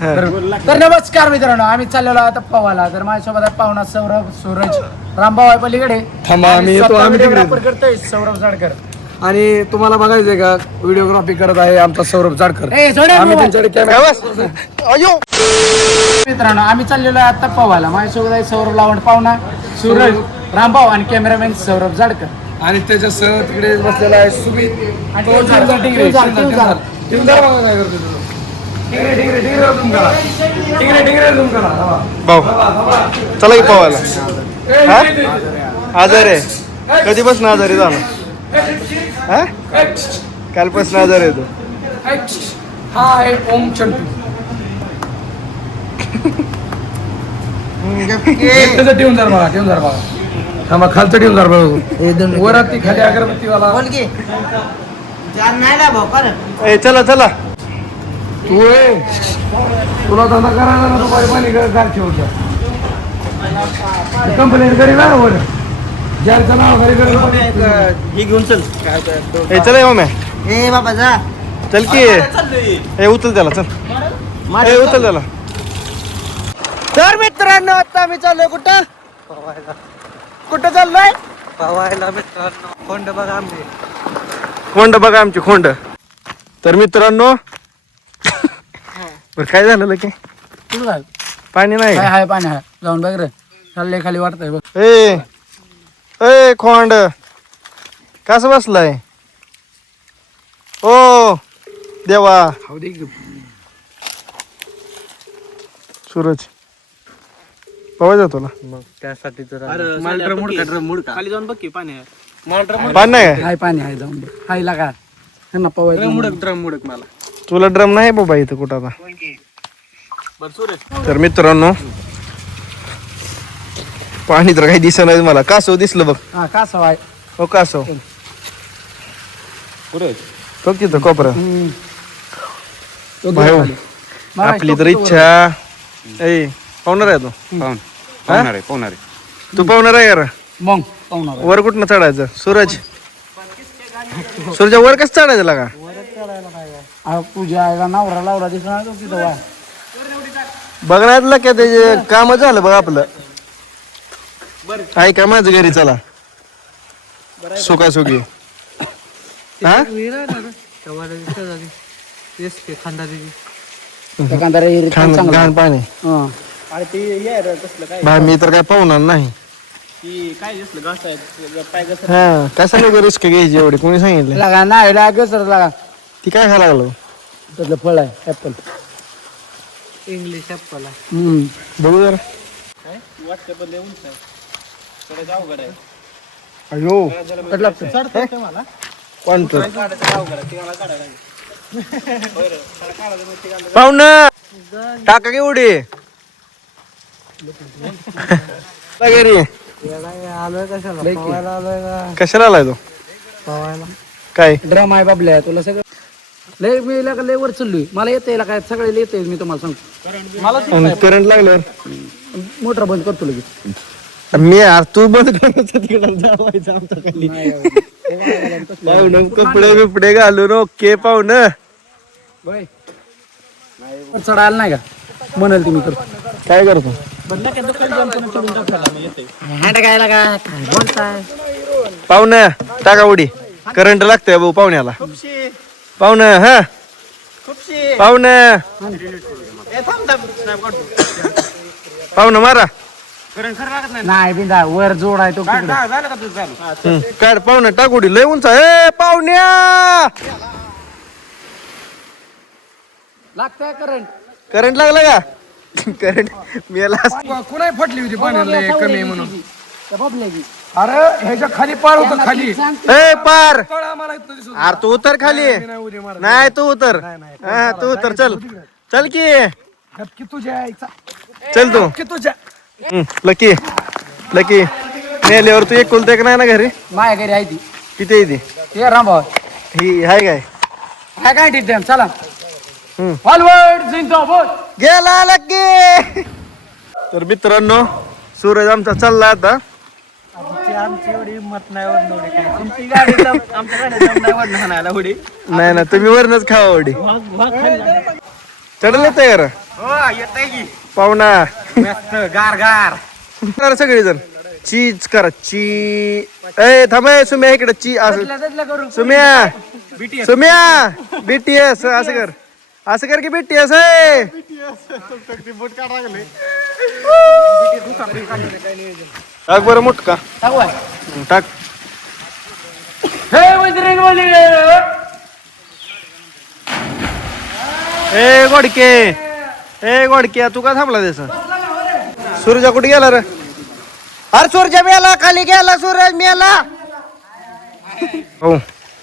तर नमस्कार मित्रांनो, आम्ही चाललेलो आता पवाला. तर माझ्यासोबत आहे पाहुणा सौरभ, सूरज, रामभाऊ आहे पलीकडे. थांबा, आम्ही येतो. आम्ही व्हिडिओग्राफर करतोय सौरभ जाडकर. आणि तुम्हाला बघायचंय का व्हिडिओग्राफी करत आहे आमचा सौरभ जाडकर. आम्ही त्यांच्याकडे कॅमेरा. मित्रांनो, आम्ही चाललेलो आहे आता पवाला. माझ्यासोबत आहे सौरभ लावंड पाहुणा, सूरज, रामभाऊ आणि कॅमेरामॅन सौरभ जाडकर. आणि त्याच्यासह तिकडे बसलेला आहे सुमित आणि तो ट्यूनर, टिंगरे. ट्यूनर. टिंगरे बघा काय करतो तो. टिंगरे टिंगरे टिंगरे झूम करा. टिंगरे टिंगरे झूम करा. भाऊ चला की पवायला. हा? हा? आजार आहे कधीपासून आजारी झाला? हा? कालपासून आजार आहे तो. हा आहे ओम चंटू. त्याचं ट्यून जर बघा, ट्यून जर बघा. थांबा, खालचं ट्यून जर बघा. वराती खाली अगरबत्तीवाला. ए चला चला. तू आहे तुला धंदा करायला ना, दुपारी पाणी गार ठेवतो. कंपनीत घरी ना वर ज्यांचं नाव घरी हे घेऊन चल. ए चला येऊ मॅ ए बाबा जा. चल की. ए उचल त्याला, चल. ए उचल त्याला. तर मित्रांनो, आता आम्ही चाललोय कुठं? कुठं चाललोय? पवायला मित्रांनो. खोंड बघा आमची. खोंड बघा आमची खोंड. तर मित्रांनो बरं काय झालं की कुठं जाय? पाणी नाही हाय हाय, पाणी हाय. जाऊन बघ रे, चाललंय खाली वाटतंय बघ. ए ए खोंड कसं बसलाय? ओ देवा. सूरज पवायचा तुला मग त्यासाठी तर मला ड्रम मुडका खाली जाऊन बघ की पाणी आहे. पाणी नाही काय? हाय, पाणी आहे. जाऊन बघ. हाय लागा ह्यांना पवायचं. ड्रम मुडक मला. तुला ड्रम नाही बाबा इथं कुठं आता. तर मित्रांनो पाणी तर काही दिसत नाही मला. कासव दिसलं बघ. हा, कासव आहे. हो कासव बघ तिथं कोपरा. तो भाऊ, घेऊन खाली. मला आपली तो तर कुठं इच्छा. ए पाहुणार आहे तू? पाहुणार तू पाहुणार आहे यार. मग पाहुणार आहे. वर कुठनं चढायचं? सूरज सूरज वर कसं चढायचं लागा? आ, तुझ्या आईला नवरा लावला दिसणार तो तिथं वा. बघण्यातलं काय त्याचे काम झालं बघ आपलं. ऐका माझं घरी चला सुका सुकी. हा त्या कांदारा एरीत पण घाण चांगला. घाण पाणी. हा. भाई मी तर काय पाहुणार नाही. हा कशाला रिस्क घ्यायची एवढी? कोणी सांगितलं? लागा नाही लागा सर लागा. ती काय खायला लागलो? त्यातलं फळ आहे ऍपल. English apple. बघू जरा. अयो कसं लागतं? कोणतं पाहुण टाका की उडी घरी. आलोय कशाला? पवायला आलोय का? कशाला आलाय तो? पवायला. काय ड्रम आहे बाबल्या तुला सगळं. लय मी लागा लय वर चाललोय. मला येते काय सगळे येते. मी तुम्हाला सांगतो. करंट लागल्यावर मोटर बंद करतो लगेच. मी तू बंद करायचं तिकडं जावायचं आमच्या खाली. पाहुणं कपडे बिपडे घालून ओके पाहुणं. चढायला नाही का म्हणाल तुम्ही करतो. काय करतो? हँड काय लागा काय बोलताय? पाहुणं टाका उडी. करंट लागतंय भाऊ पाहुण्याला. पाहुणं हा पाहुणं पाहुणं मारा. नाही बिंदा वर जोड आहे तो तिकडे. काढ पाहुणं टाक उडी. लय उंच आहे. पाहुण्या लागतंय करंट. करंट लागला का? करंट मेला. कुणाही फटली होती पाण्याला कमी आहे म्हणून. त्या बाबल्या की. अरे ह्याच्या खाली पार होतं खाली. ए पार. तळ आम्हाला इथं दिसत अरे तू उतर खाली. नाही उडी मार. नाही तू उतर. हा तू उतर. चल चल की. की तुझ्या आईचा. चल तू. की तुझ्या. लकी लकी नेल्यावर तू एकुलता एक नाही ना घरी? माझ्या घरी आहे ती. किती आहे ती? हे रामभाऊ ही हाय काय? काय काय ठीक चला. हम्म. हॉलवर्ड जिंदाबाद. गेला लकी. तर मित्रांनो सूरज आमचा चालला आता. आमची एवढी हिंमत नाही वडणं काय. तुमची गाडी आमच्या गाडी नाही वडणं हाणायला उडी. नाही ना तुम्ही वरनच खावा उडी. चढले तयार हो येतंय की पाहुणा मस्त गार गार करा सगळेजण चीज करा ए थांबे सुम्या इकडे ची असं सुम्या सुम्या बीटीएस असं कर की बीटीएस आहे टाक बरं मुटका टाकू आहे. टाक ए गोडके तू का थांबला त्याच सूर्या कुठे गेला रे अरे सूर्य मेला खाली गेला सूरज मेला हो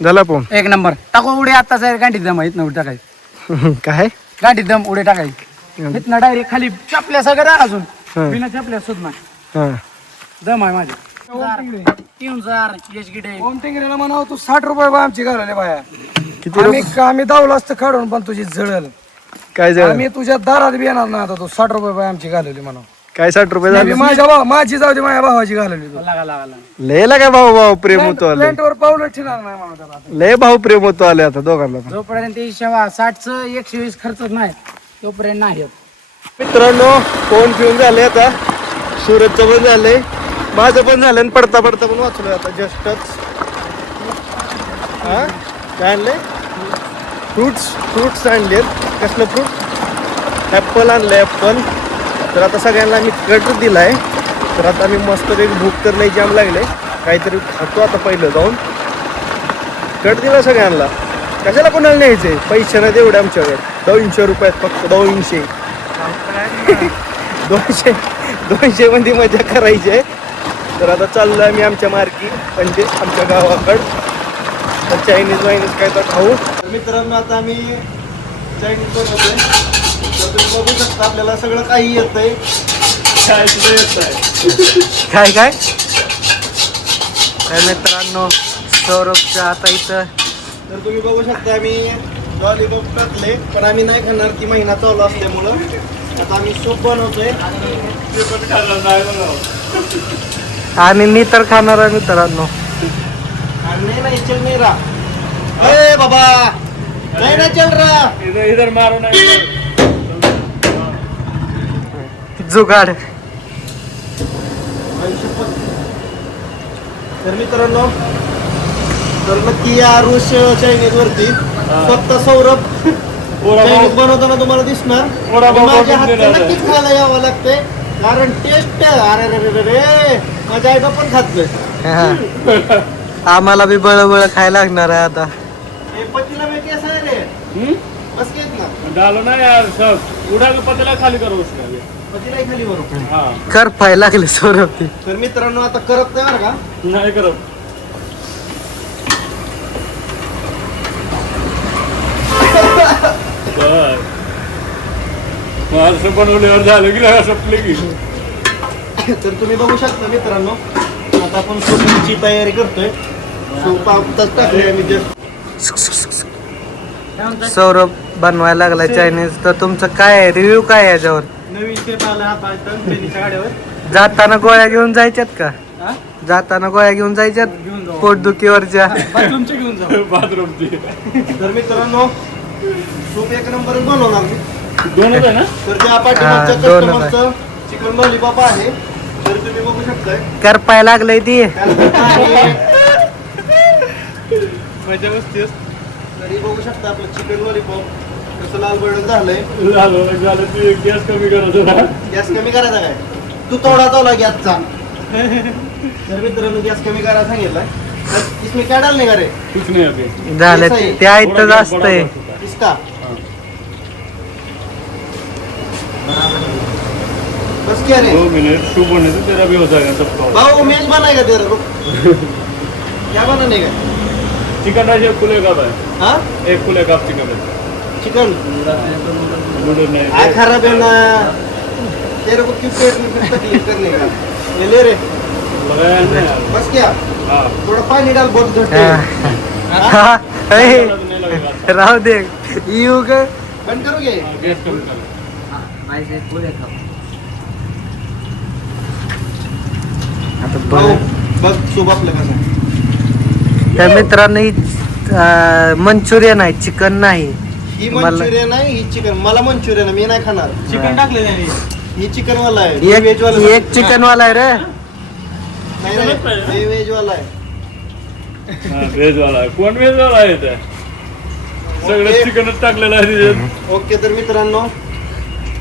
झाला पोन एक नंबर टाकू उडे आताच गांडीत दम आहेत ना उडे टाकायची काय गांडीत दम उडे टाकायची इथनं डायरेक्ट खाली चपल्या सगळं राहा हा. बिना चपल्या सुद्धा हा दम आहे माझे 3000 यश गिडे ओम टिंगरेला म्हणावं तू 60 रुपये बा आमची घालवले बाया किती आम्ही दावलं असतं काढून पण तुझी जळल काय झालं आम्ही तुझ्या दारात बी येणार ना आता तू 60 रुपये बाय आमची घालवली म्हणावं काय 60 रुपये मी झाले माझी जाऊ दे माझ्या भावाची घालवली तू लागा लयला काय भाऊ प्रेम होतो आले प्लेंटवर पावलं ठेवणार नाही म्हणा त्याला लय भाऊ प्रेम होतो आले आता दोघांना पण. जोपर्यंत ती शेवा 60चं 120 खर्च नाही तोपर्यंत नाही होत. मित्रांनो फोन पिऊन झाले आता सूरजचं पण झालंय माझं पण झालं आणि पडता पडता पण वाचलोय आता जस्टच हा काय आणले फ्रुट्स आणले कसलं फ्रूट ॲप्पल आणलं ॲप्पल तर आता सगळ्यांना मी कट दिलाय तर आता मी मस्त एक भूक तर नाही जाम लागले काहीतरी खातो आता पहिलं जाऊन कट दिला सगळ्यांना कशाला कोणाला न्यायचंय पैसे नाही तेवढे आमच्याकडे 200 रुपयात फक्त 200 200 मध्ये मजा करायची आहे तर आता चाललो आम्ही आमच्या मार्गी म्हणजे आमच्या गावाकडं तर चायनीज वायनीज काय तर खाऊ तर मित्रांनो आता आम्ही चायनीज बनवतोय तर तुम्ही बघू शकता आपल्याला सगळं काही येतंय काय काय मित्रांनो सौरभच्या आता इथं तर तुम्ही बघू शकता आम्ही लॉलीपॉप टाकले पण आम्ही नाही खाणार ती महिना चालू असल्यामुळं आता आम्ही सूप बनवतोय आणि मी तर खाणार आहे मित्रांनो आणि नाही चल नाही रहा ए बाबा नाही ना चल रहा इधर मारो ना जुगाड तर मित्रांनो तर नक्की या रुश चायनीज वरती फक्त सौरभ चायनीज बनवताना तुम्हाला दिसणार आणि माझ्या हातचं नक्कीच खायला यावं लागतंय कारण टेस्ट अरे माझ्या आईबा पण खातोय आम्हाला बी बळ खायला लागणार आहे आता हे पतीला मी केस आहे रे बस घेत ना डालो ना यार सब उड़ा के पतला खाली करो उसका पतीला खाली बरोबर हाँ कर पाय लागले सौरभ ते तर मित्रांनो आता करत नाही बरं का नहीं करो माणसं बनवल्यावर झालं की लगा संपले की तर तुम्ही बघू शकता मित्रांनो आता आपण सूपची तयारी करतोय सूप आताच टाकले आम्ही जस्ट सौरभ बनवायला लागला चायनीज तर तुमचं काय आहे रिव्ह्यू काय आहे याच्यावर नवीन शेप आला आता इथं ट्रेनीच्या गाड्यावर जाताना गोळ्या घेऊन जायच्यात का जाताना गोळ्या घेऊन जायच्यात पोटदुखीवरच्या बाथरूमचे घेऊन जाऊ बाथरूमची तर मित्रांनो सूप एक नंबरच बनवणार मी दोनच आहे ना तर त्या पाठीमागच्या दोन कस्टमरचं चिकन लॉलीपॉप आहे तर तुम्ही बघू शकताय कर पाय लागलंय ती मजा मस्ती तरी बघू शकता आपलं चिकन लॉलीपॉप कसं लाल बळण झालंय झालं तू गॅस कमी करत होता गॅस कमी करायचा काय तू तोडा चावला गॅसचा तर मित्रांनो गॅस कमी करायला सांगितलाय तर इसमें काय डाल नाही का रे कुछ नहीं अभी झालं ते ऐकतच असतंय इसका बस क्या रे 2 मिनट शू बनने से तेरा भी हो जाएगा सबका भाऊ मेज बनाएगा तेरा रुक क्या बनाने का चिकन राइस एक खुले कप है हाँ एक खुले कप चिकन है चिकन नूडल नहीं आय खराब है ना तेरे को क्यों पेट में फिर तकलीफ करने का ये ले रे लगाया नहीं यार बस क्या हाँ थोड़ा पानी डाल बहुत घट्ट है हा, ए, नहीं लगेगा राहू दे येऊ ग बंद करोगे गैस कमी कर आता भाऊ बघ. बघ सूप आपलं कसं आहे. त्या मित्रांनो ही मंचुरियन आहे चिकन नाही ही मंचुरियन आहे ही चिकन. मला मंचुरियन आहे, मी नाही खाणार. चिकन टाकले त्याने. ही चिकन वाला आहे, ही व्हेज वाला आहे. एक चिकन वाला आहे रे. नाही हे व्हेज वाला आहे. व्हेजवाला कोण व्हेजवाला आहे ते सगळं चिकनच टाकलेलं आहे त्याच्यात. ओके तर मित्रांनो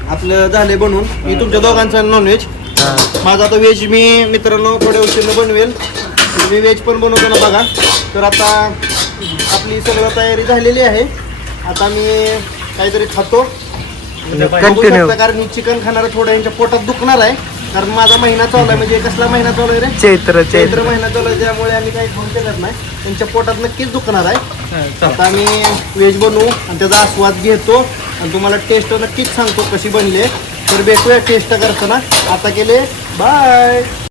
आपलं झाले बनवून. मी तुमच्या दोघांचं नॉनव्हेज, माझा आता व्हेज मी मित्रांनो थोड्या उशीरनं बनवेल. मी व्हेज पण बनवतो ना बघा. तर आता आपली सगळं तयारी झालेली आहे. आता मी काहीतरी खातो बघू शकता, कारण मी चिकन खाणार थोडं यांच्या पोटात दुखणार आहे. कारण माझा महिना चालू आहे, म्हणजे कसला महिना चालू आहे रे? चैत्र महिना चालू आहे, त्यामुळे आम्ही काही खाऊन शकत नाही. त्यांच्या पोटात नक्कीच दुखणार आहे. आता आम्ही व्हेज बनवू आणि त्याचा आस्वाद घेतो आणि तुम्हाला टेस्ट नक्कीच सांगतो कशी बनली आहे. तर भेटूया टेस्ट करताना. आता गेले बाय.